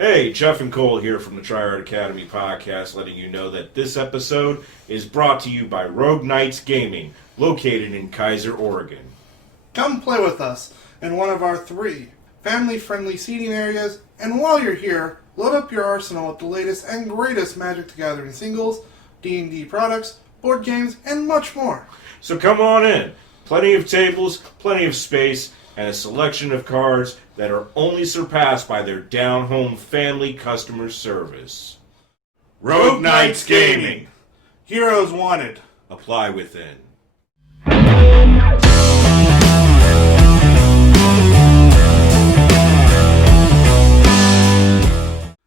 Hey, Jeff and Cole here from the Tryhard Academy podcast, letting you know that this episode is brought to you by Rogue Knights Gaming, located in Kaiser, Oregon. Come play with us in one of our 3 family-friendly seating areas, and while you're here, load up your arsenal with the latest and greatest Magic the Gathering singles, D&D products, board games, and much more. So come on in. Plenty of tables, plenty of space, and a selection of cards that are only surpassed by their down-home family customer service. Rogue Knights Gaming. Heroes wanted. Apply within.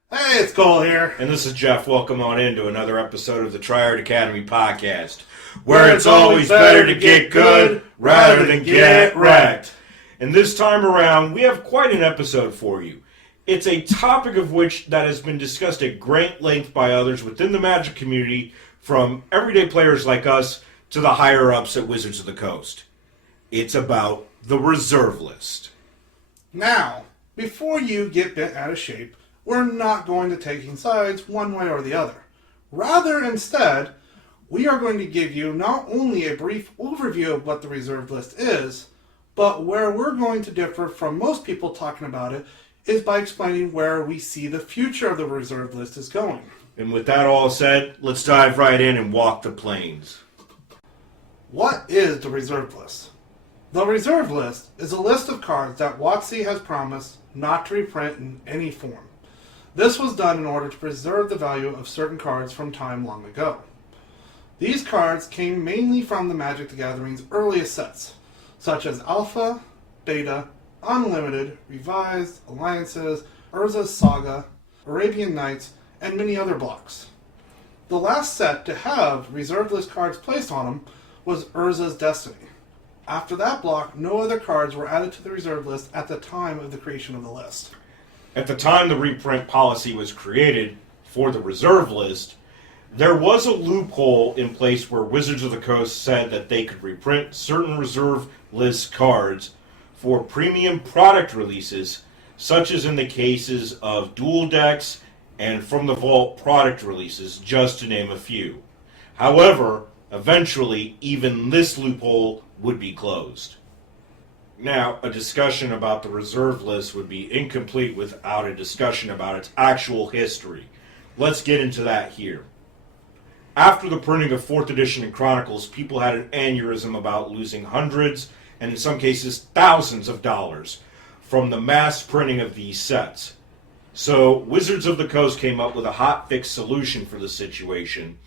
Hey, it's Cole here. And this is Jeff. Welcome on into another episode of the Tryhard Academy podcast, where it's always better to get good rather than get wrecked. And this time around, we have quite an episode for you. It's a topic of which that has been discussed at great length by others within the Magic community, from everyday players like us to the higher-ups at Wizards of the Coast. It's about the reserve list. Now, before you get bent out of shape, we're not going to take sides one way or the other. Rather, instead, we are going to give you not only a brief overview of what the reserve list is, but where we're going to differ from most people talking about it is by explaining where we see the future of the reserve list is going. And with that all said, let's dive right in and walk the plains. What is the reserve list? The reserve list is a list of cards that WotC has promised not to reprint in any form. This was done in order to preserve the value of certain cards from time long ago. These cards came mainly from the Magic the Gathering's earliest sets, such as Alpha, Beta, Unlimited, Revised, Alliances, Urza's Saga, Arabian Nights, and many other blocks. The last set to have reserve list cards placed on them was Urza's Destiny. After that block, no other cards were added to the reserve list at the time of the creation of the list. At the time the reprint policy was created for the reserve list, there was a loophole in place where Wizards of the Coast said that they could reprint certain reserve list cards for premium product releases, such as in the cases of dual decks and from the vault product releases, just to name a few. However, eventually, even this loophole would be closed. Now, a discussion about the reserve list would be incomplete without a discussion about its actual history. Let's get into that here. After the printing of 4th edition and Chronicles, people had an aneurysm about losing hundreds, and in some cases thousands of dollars from the mass printing of these sets. So Wizards of the Coast came up with a hot-fix solution for the situation,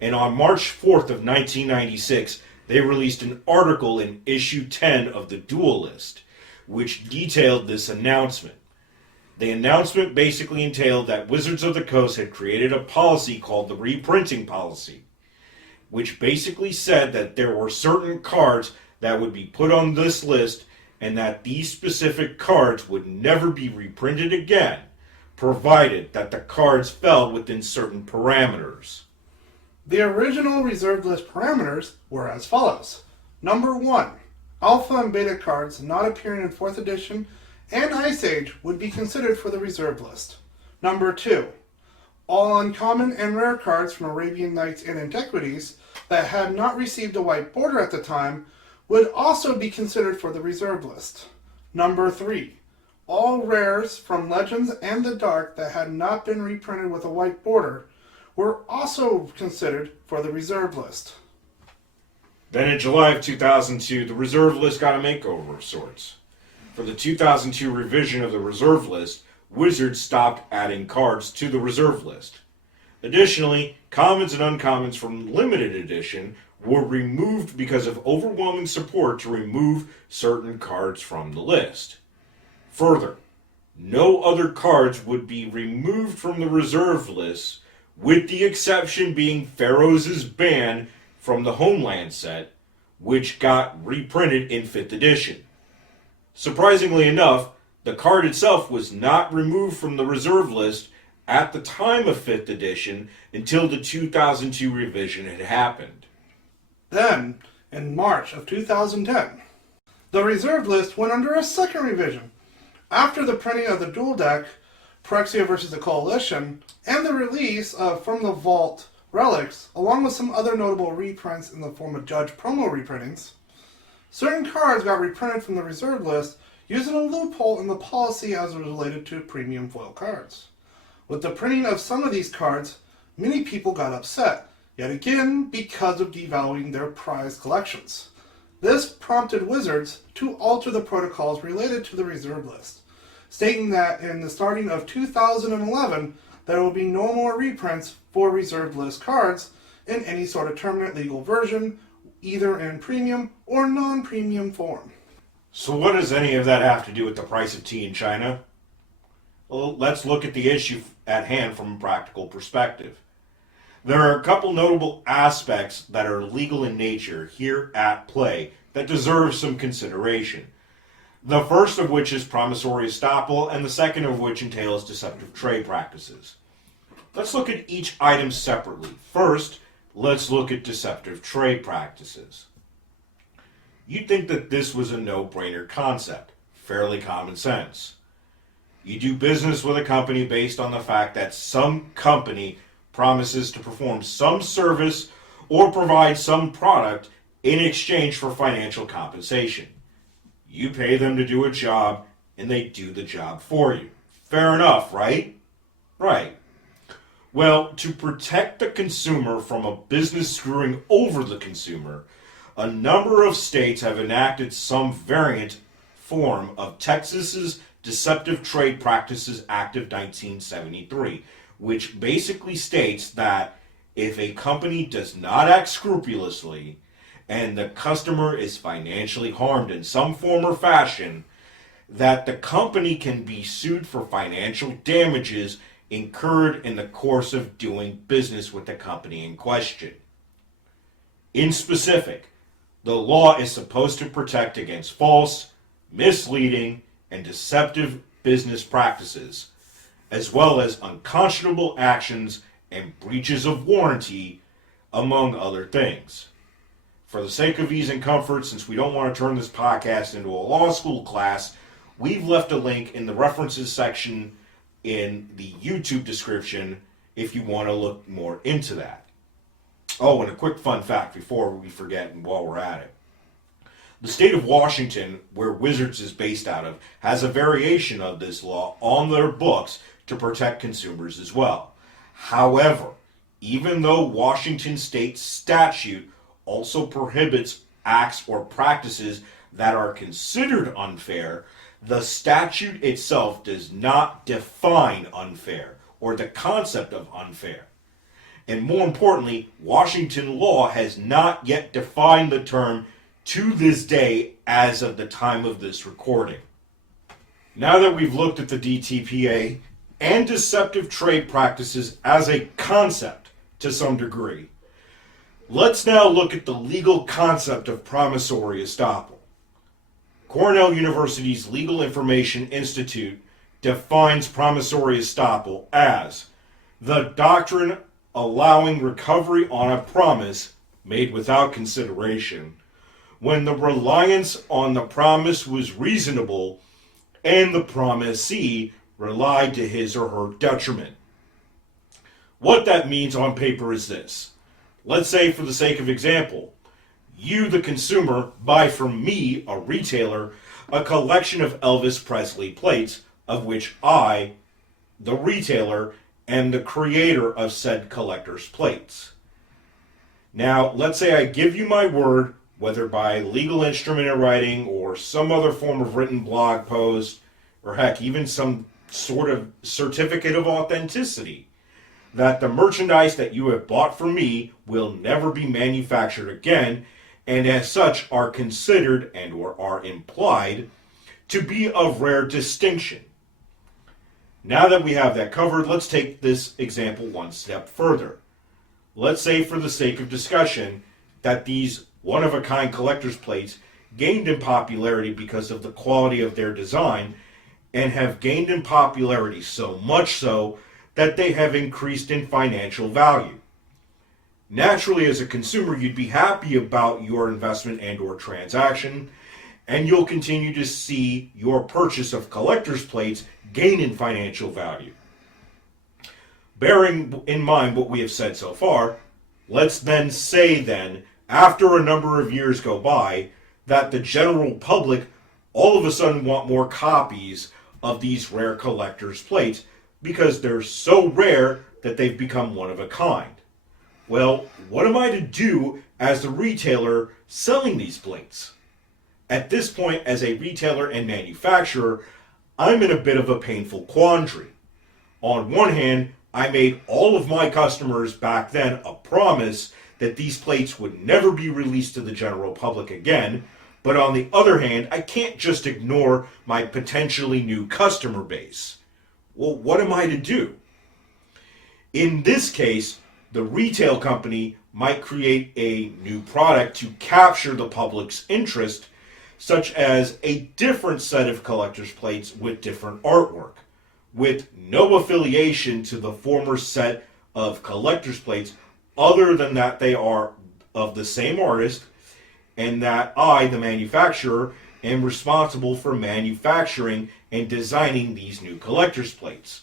and on March 4th of 1996, they released an article in issue 10 of the Duelist, which detailed this announcement. The announcement basically entailed that Wizards of the Coast had created a policy called the reprinting policy, which basically said that there were certain cards that would be put on this list and that these specific cards would never be reprinted again, provided that the cards fell within certain parameters. The original reserve list parameters were as follows. Number 1, Alpha and Beta cards not appearing in 4th edition and Ice Age would be considered for the reserve list. Number 2, all uncommon and rare cards from Arabian Nights and Antiquities that had not received a white border at the time would also be considered for the reserve list. Number 3, all rares from Legends and the Dark that had not been reprinted with a white border were also considered for the reserve list. Then in July of 2002, the reserve list got a makeover of sorts. For the 2002 revision of the reserve list, Wizards stopped adding cards to the reserve list. Additionally, commons and uncommons from limited edition were removed because of overwhelming support to remove certain cards from the list. Further, no other cards would be removed from the reserve list, with the exception being Pharaoh's Ban from the Homeland set, which got reprinted in 5th edition. Surprisingly enough, the card itself was not removed from the reserve list at the time of 5th edition until the 2002 revision had happened. Then, in March of 2010, the reserve list went under a second revision. After the printing of the dual deck, Phyrexia versus the Coalition, and the release of From the Vault relics, along with some other notable reprints in the form of Judge promo reprintings, certain cards got reprinted from the reserve list using a loophole in the policy as related to premium foil cards. With the printing of some of these cards, many people got upset, yet again because of devaluing their prized collections. This prompted Wizards to alter the protocols related to the reserve list, stating that in the starting of 2011, there will be no more reprints for reserved list cards in any sort of permanent legal version, either in premium or non-premium form. So what does any of that have to do with the price of tea in China? Well, let's look at the issue at hand from a practical perspective. There are a couple notable aspects that are legal in nature here at play that deserve some consideration. The first of which is promissory estoppel, and the second of which entails deceptive trade practices. Let's look at each item separately. First, let's look at deceptive trade practices. You'd think that this was a no-brainer concept, fairly common sense. You do business with a company based on the fact that some company promises to perform some service or provide some product in exchange for financial compensation. You pay them to do a job, and they do the job for you. Fair enough, right? Right. Well, to protect the consumer from a business screwing over the consumer, a number of states have enacted some variant form of Texas's Deceptive Trade Practices Act of 1973, which basically states that if a company does not act scrupulously and the customer is financially harmed in some form or fashion, that the company can be sued for financial damages incurred in the course of doing business with the company in question. In specific, the law is supposed to protect against false, misleading, and deceptive business practices, as well as unconscionable actions and breaches of warranty, among other things. For the sake of ease and comfort, since we don't want to turn this podcast into a law school class, we've left a link in the references section in the YouTube description if you want to look more into that. Oh, and a quick fun fact before we forget and while we're at it. The state of Washington, where Wizards is based out of, has a variation of this law on their books to protect consumers as well. However, even though Washington state statute also prohibits acts or practices that are considered unfair, the statute itself does not define unfair or the concept of unfair. And more importantly, Washington law has not yet defined the term to this day as of the time of this recording. Now that we've looked at the DTPA and deceptive trade practices as a concept to some degree, let's now look at the legal concept of promissory estoppel. Cornell University's Legal Information Institute defines promissory estoppel as the doctrine allowing recovery on a promise made without consideration when the reliance on the promise was reasonable and the promisee relied to his or her detriment. What that means on paper is this. Let's say, for the sake of example, you, the consumer, buy from me, a retailer, a collection of Elvis Presley plates, of which I, the retailer, am the creator of said collector's plates. Now, let's say I give you my word, whether by legal instrument in writing or some other form of written blog post, or heck, even some sort of certificate of authenticity, that the merchandise that you have bought from me will never be manufactured again, and as such are considered and or are implied to be of rare distinction. Now that we have that covered, let's take this example one step further. Let's say, for the sake of discussion, that these one-of-a-kind collector's plates gained in popularity because of the quality of their design, and have gained in popularity so much so that they have increased in financial value. Naturally, as a consumer, you'd be happy about your investment and or transaction, and you'll continue to see your purchase of collector's plates gain in financial value. bearing in mind what we have said so far, let's then say after a number of years go by, that the general public all of a sudden want more copies of these rare collector's plates because they're so rare that they've become one of a kind. Well, what am I to do as the retailer selling these plates? At this point, as a retailer and manufacturer, I'm in a bit of a painful quandary. On one hand, I made all of my customers back then a promise that these plates would never be released to the general public again, but on the other hand, I can't just ignore my potentially new customer base. Well, what am I to do? In this case, the retail company might create a new product to capture the public's interest, such as a different set of collector's plates with different artwork, with no affiliation to the former set of collector's plates other than that they are of the same artist and that I, the manufacturer, am responsible for manufacturing and designing these new collector's plates.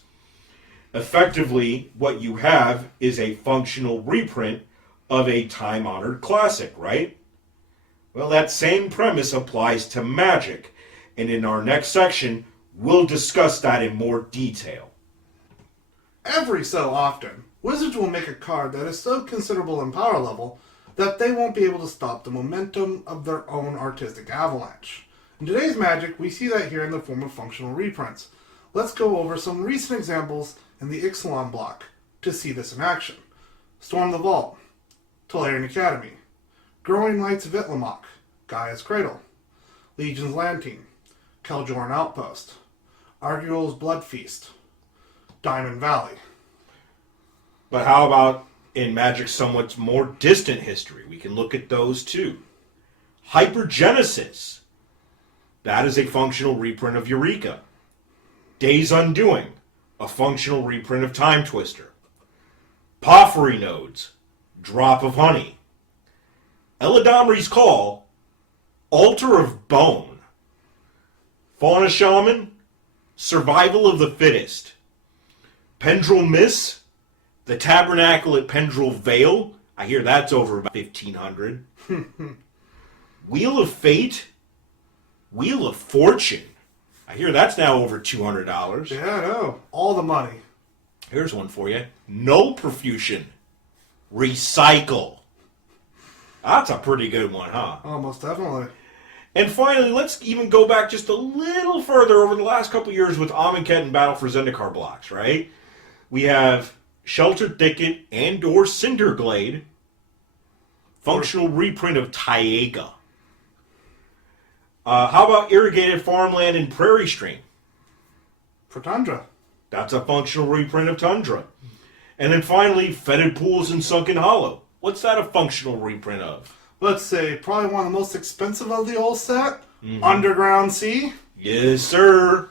Effectively, what you have is a functional reprint of a time-honored classic, right? Well, that same premise applies to Magic, and in our next section, we'll discuss that in more detail. Every so often, Wizards will make a card that is so considerable in power level that they won't be able to stop the momentum of their own artistic avalanche. In today's Magic, we see that here in the form of functional reprints. Let's go over some recent examples in the Ixalan block to see this in action. Storm the Vault, Tolarian Academy, Growing Lights of Itlamok, Gaia's Cradle, Legion's Lantine, Keljoran Outpost, Arguel's Blood Feast, Diamond Valley. But how about in Magic's somewhat more distant history? We can look at those too. Hypergenesis. That is a functional reprint of Eureka. Days Undoing, a functional reprint of Time Twister. Porphyry Nodes, Drop of Honey. Eladamri's Call, Altar of Bone. Fauna Shaman, Survival of the Fittest. Pendril Miss, The Tabernacle at Pendril Vale. I hear that's over about 1,500. Wheel of Fate, Wheel of Fortune. I hear that's now over $200. Yeah, I know. All the money. Here's one for you. Null Profusion. Recycle. That's a pretty good one, huh? Oh, most definitely. And finally, let's even go back just a little further over the last couple years with Amonkhet and Battle for Zendikar blocks, right? We have Sheltered Thicket and or Cinderglade. Functional reprint of Taiga. How about Irrigated Farmland and Prairie Stream? For Tundra. That's a functional reprint of Tundra. And then finally, Fetid Pools and Sunken Hollow. What's that a functional reprint of? Let's say probably one of the most expensive of the old set. Underground Sea. Yes, sir.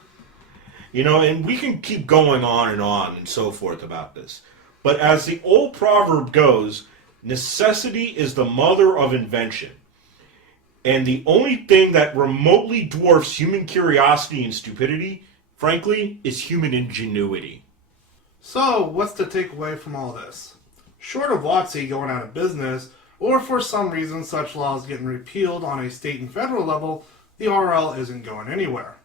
You know, and we can keep going on and so forth about this. But as the old proverb goes, necessity is the mother of invention. And the only thing that remotely dwarfs human curiosity and stupidity, frankly, is human ingenuity. So, what's the takeaway from all this? Short of WotC going out of business, or for some reason such laws getting repealed on a state and federal level, the RL isn't going anywhere.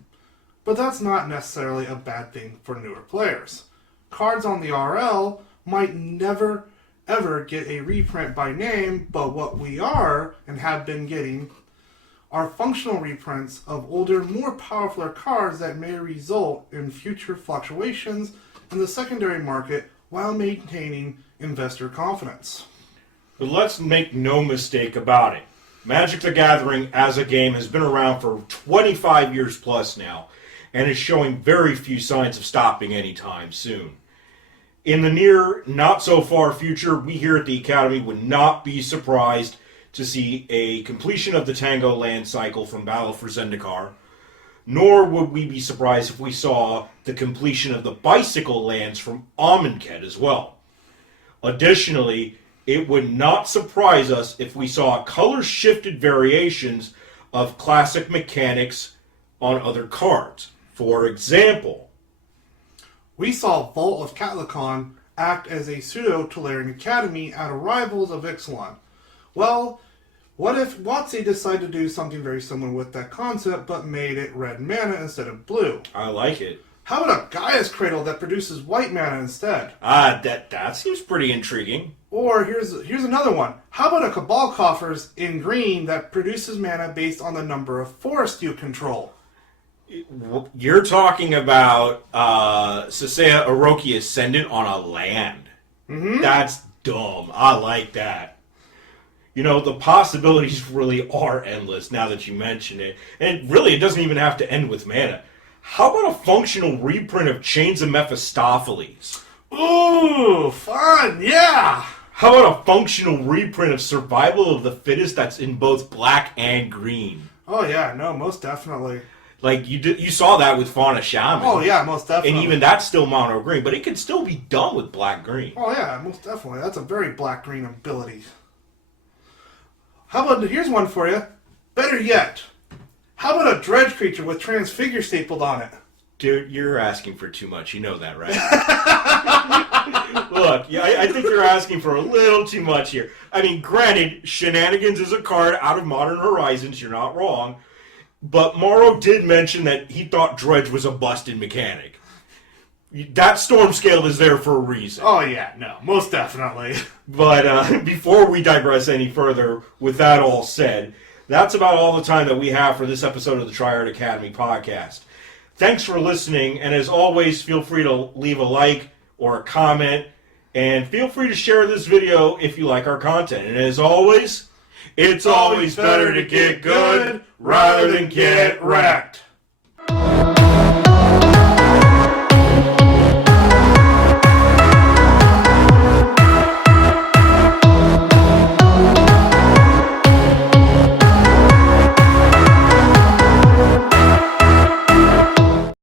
But that's not necessarily a bad thing for newer players. Cards on the RL might never ever get a reprint by name, but what we are and have been getting are functional reprints of older, more powerful cards that may result in future fluctuations in the secondary market while maintaining investor confidence. But let's make no mistake about it. Magic the Gathering as a game has been around for 25 years plus now, and is showing very few signs of stopping anytime soon. In the near, not so far future, we here at the Academy would not be surprised to see a completion of the Tango land cycle from Battle for Zendikar, nor would we be surprised if we saw the completion of the bicycle lands from Amonkhet as well. Additionally, it would not surprise us if we saw color-shifted variations of classic mechanics on other cards. For example, We saw Vault of Catlicon act as a pseudo-Tolarian academy out of rivals of Ixalan. Well, what if WotC decided to do something very similar with that concept, but made it red mana instead of blue? I like it. How about a Gaia's Cradle that produces white mana instead? That seems pretty intriguing. Or here's another one. How about a Cabal Coffers in green that produces mana based on the number of forests you control? You're talking about Sasea Oroki Ascendant on a land. Mm-hmm. That's dumb. I like that. You know, the possibilities really are endless now that you mention it. And really, it doesn't even have to end with mana. How about a functional reprint of Chains of Mephistopheles? Ooh, fun, yeah! How about a functional reprint of Survival of the Fittest that's in both black and green? Oh yeah, no, most definitely. Like, you saw that with Fauna Shaman. Oh yeah, most definitely. And even that's still mono green, but it can still be done with black-green. Oh yeah, most definitely. That's a very black-green ability. How about, here's one for you. Better yet. How about a dredge creature with Transfigure stapled on it? Dude, you're asking for too much. You know that, right? Look, yeah, I think you're asking for a little too much here. I mean, granted, Shenanigans is a card out of Modern Horizons. You're not wrong. But Morrow did mention that he thought Dredge was a busted mechanic. That storm scale is there for a reason. Oh yeah, no, most definitely. But before we digress any further, with that all said, that's about all the time that we have for this episode of the Tryhard Academy podcast. Thanks for listening, and as always, feel free to leave a like or a comment, and feel free to share this video if you like our content. And as always, it's always better to get good rather than get wrecked.